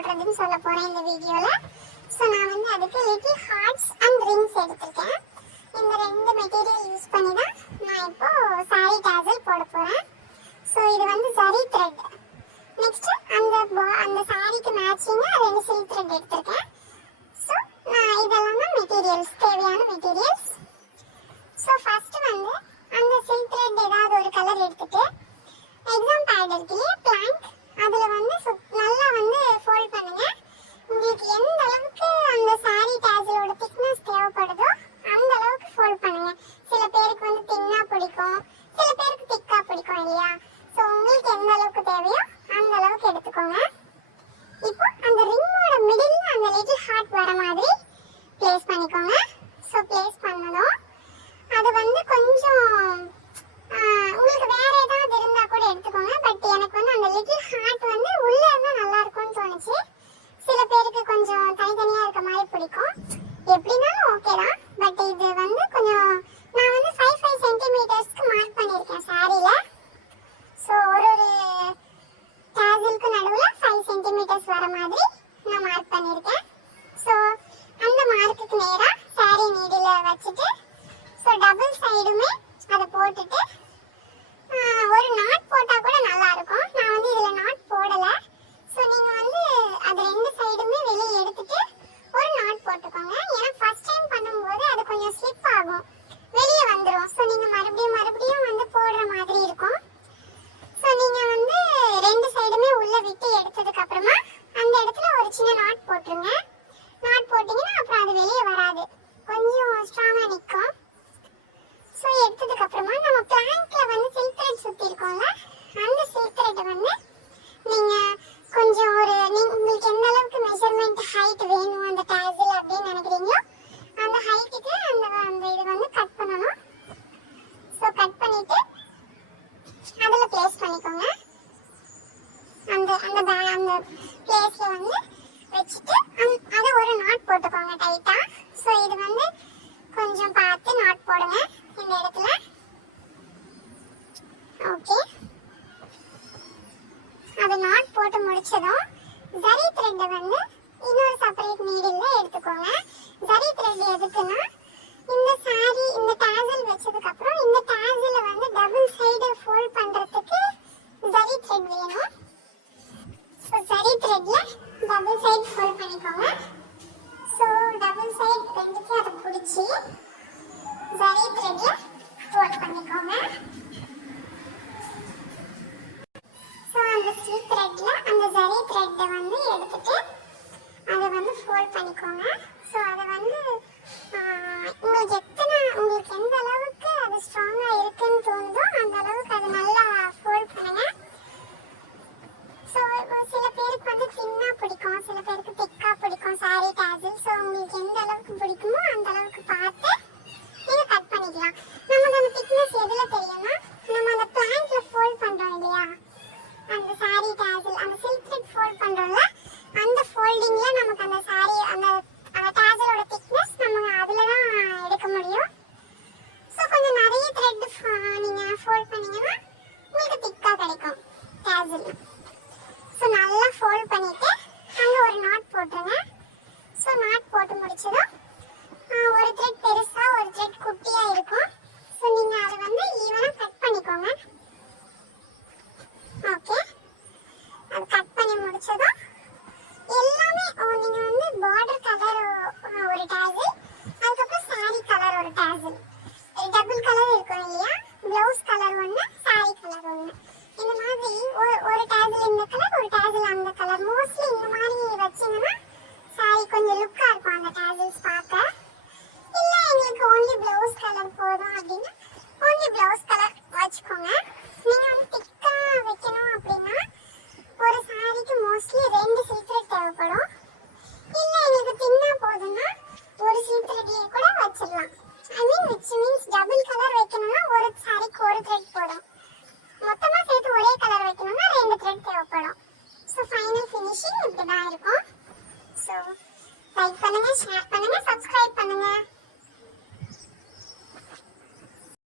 போடுறதுன்னு சொல்ல போறேன் இந்த வீடியோல. ஸோ நான் வந்து அதுக்கு லிட்டில் ஹார்ட்ஸ் அண்ட் ரிங்ஸ் எடுத்திருக்கேன். இந்த ரெண்டு மெட்டீரியல் யூஸ் பண்ணி தான் நான் இப்போ சாரி டாசல் போட போறேன். ஸோ இது வந்து சரி த்ரெட். நெக்ஸ்ட் அந்த சாரிக்கு மேட்சிங்கா ரெண்டு சில்க் த்ரெட் எடுத்திருக்கேன். ஸோ நான் இதெல்லாம் தான் மெட்டீரியல்ஸ், தேவையான மெட்டீரியல்ஸ். ஸோ ஃபர்ஸ்ட் வந்து அந்த சில்க் த்ரெட் ஏதாவது ஒரு கலர் எடுத்துட்டு எக்ஸாம் பேட் இருக்கு இல்லையா, பிளாங்க், அதுல வந்து நல்லா வந்து ஃபோல்ட் பண்ணுங்க. உங்களுக்கு எந்த அளவுக்கு அந்த சாரி டாசலோட திக்னஸ் தேவைப்படுதோ அந்த அளவுக்கு ஃபோல்ட் பண்ணுங்க. சில பேருக்கு வந்து தின்னா பிடிக்கும், சில பேருக்கு திக்கா பிடிக்கும் இல்லையா. ஸோ உங்களுக்கு எந்த அளவுக்கு தேவையோ அந்த அளவுக்கு எடுத்துக்கோங்க. இப்போ அந்த ரிங்கோட மிடில்ல அந்த லிட்டில் ஹார்ட் வர மாதிரி பிளேஸ் பண்ணிக்கோங்க. ஸோ பிளேஸ் பண்ணதும் அது வந்து கொஞ்சம் உங்களுக்கு வேற ஏதாவது இருந்தா கூட எடுத்துக்கோங்க. பட் எனக்கு வந்து அந்த லிட்டில் ஹார்ட் வந்து உள்ள இருந்தா நல்லா இருக்கும்னு தோணுச்சு. சில பேருக்கு கொஞ்சம் தனித்தனியா இருக்க மாதிரி பிடிக்கும். எப்படினாலும் ஓகே தான். பட் இது வந்து கொஞ்சம் நான் வந்து 5 சென்டிமீட்டர்ஸ்க்கு மார்க் பண்ணியிருக்கேன் சாரியில. ஸோ ஒரு டாசலுக்கு நடுவில் 5 சென்டிமீட்டர்ஸ் வர மாதிரி நான் மார்க் பண்ணியிருக்கேன். ஸோ அந்த மார்க்குக்கு நேராக சாரி நீடில் வச்சுட்டு ஸோ டபுள் சைடுமே அதை போட்டுட்டு ஒரு நாட் போட்டால் கூட நல்லா இருக்கும். நான் வந்து இதில் நாட் போடலை. ஸோ நீங்கள் வந்து அது ரெண்டு சைடுமே வெளியே எடுத்துட்டு ஒரு நாட் போட்டுக்கோங்க. ஏன்னா ஃபர்ஸ்ட் டைம் பண்ணும்போது அது கொஞ்சம் ஸ்லிப் ஆகும், வெளியே வந்துடும். ஸோ நீங்கள் மறுபடியும் வந்து போடுற மாதிரி இருக்கும். ஸோ நீங்கள் வந்து ரெண்டு சைடுமே உள்ளே விட்டு எடுத்ததுக்கு அப்புறமா அந்த இடத்துல ஒரு சின்ன நாட் போட்டுருங்க. நாட் போட்டிங்கன்னா அப்புறம் அது வெளியே வராது, கொஞ்சம் ஸ்ட்ராங்காக நிற்கும். ஸோ எடுத்ததுக்கு அப்புறமா நம்ம பிளாங்க்ல வந்து சில்க் த்ரெட் சுற்றி இருக்கோம்ல, அந்த சில்க் த்ரெட்டை வந்து நீங்கள் கொஞ்சம் உங்களுக்கு எந்த அளவுக்கு மெஷர்மெண்ட் ஹைட் வேணும் அந்த டாசல் அப்படின்னு நினைக்கிறீங்களோ அந்த ஹைட்டுக்கு அந்த இது வந்து கட் பண்ணணும். ஸோ கட் பண்ணிட்டு அதில் பிளேஸ் பண்ணிக்கோங்க. அந்த பிளேஸ்ல வந்து வச்சுட்டு அதை ஒரு நாட் போட்டுக்கோங்க டைட்டா. ஸோ இது வந்து கொஞ்சம் பார்த்து நாட் போடுங்க இந்த இடத்துல. ஓகே, அது நாட் போட்டு முடிச்சதும் ஜரி த்ரெட்டை வந்து இன்னொரு செப்பரேட் நீடில்ல எடுத்துக்கோங்க. ஜரி த்ரெட் எதுக்குன்னா இந்த சாரி இந்த டாசல் வச்சதுக்கு அப்புறம் இந்த டாசலை வந்து டபுள் சைடு ஃபோல்ட் பண்றதுக்கு ஜரி த்ரெட் வேணும். ஸோ ஜரி த்ரெட்ல டபுள் சைடு ஃபோல்ட் பண்ணிக்கோங்க. ஸோ டபுள் சைடு ரெண்டுக்கும் அதை பிடிச்சி ஜரி த்ரெட்ல ஃபோல்ட் பண்ணிக்கோங்க. ஸோ அந்த சில்க் த்ரெட்ல அந்த ஜரி த்ரெட்டை வந்து எடுத்துட்டு அதை வந்து ஃபோல்ட் பண்ணிக்கோங்க. ஸோ அதை வந்து உங்களுக்கு எந்த அளவுக்கு அது ஸ்ட்ராங்காக இருக்குன்னு தோணுதோ அந்த அளவுக்கு அது நல்லா ஃபோல்ட் பண்ணுங்க. ஸோ சில பேருக்கு வந்து தின்னா பிடிக்கும், சில பேருக்கு திக்கா பிடிக்கும் சாரி டாசல். ஸோ உங்களுக்கு எந்த அளவுக்கு பிடிக்குமோ அந்த அளவுக்கு பார்த்து நீங்க கட் பண்ணிக்கலாம். நமக்கு அந்த திக்னஸ் எதுல தெரியும்னா நம்ம அந்த பிளாங்க்ல ஃபோல்ட் பண்றோம் இல்லையா, அந்த சாரி டாசல் அந்த சில்க் த்ரெட் ஃபோல்ட் பண்றோம்ல, அந்த ஃபோல்டிங்ல நமக்கு அந்த சாரி அந்த டாசலோட திக்னஸ் நம்ம அதுல தான் எடுக்க முடியும். ஸோ கொஞ்சம் நிறைய த்ரெட் நீங்க ஃபோல்ட் பண்ணீங்கன்னா உங்களுக்கு திக்கா கிடைக்கும் டாசல். ஸோ நல்லா ஃபோல்ட் பண்ணிட்டு அங்க ஒரு நாட் போட்டுருங்க. ஸோ நாட் போட்டு முடிச்சதும் ஒரு த்ரெட் பெருசா ஒரு த்ரெட் குட்டியா இருக்கும். ஸோ நீங்க அதை வந்து ஈவனா கட் பண்ணிக்கோங்க. ஓகே, அது கட் பண்ணி முடிச்சதும் எல்லாமே நீங்க வந்து பார்டர் கலர் ஒரு டாசல், அதுக்கப்புறம் சாரி கலர் ஒரு டாசல், டபுள் கலர் இருக்கும் இல்லையா, பிளவுஸ் கலர் ஒன்று சாரி கலர் ஒன்று, இந்த மாதிரி ஒரு டாசல் இந்த கலர் ஒரு டாசல் அந்த கலர். மோஸ்ட்லி இந்த மாதிரி வச்சீங்கன்னா சாரி கொஞ்சம் லுக்கா இருக்கும் அந்த டாசல்ஸ் பார்க்க. இல்ல எங்களுக்கு ஓன்லி பிளவுஸ் கலர் போதும் அப்படின்னா ஓன்லி பிளவுஸ் கலர் வச்சுக்கோங்க. நீங்க வந்து திக்கா வைக்கணும் அப்படின்னா ஒரு சாரிக்கு மோஸ்ட்லி ரெண்டு சில்க் த்ரெட் தேவைப்படும். இல்ல எங்களுக்கு தின்னா போதும்னா ஒரு சில்க் த்ரெட் கூட வச்சிடலாம். I mean which means double colour வைக்கணும்னா ஒரு சாரிக்கு ஒரு த்ரெட்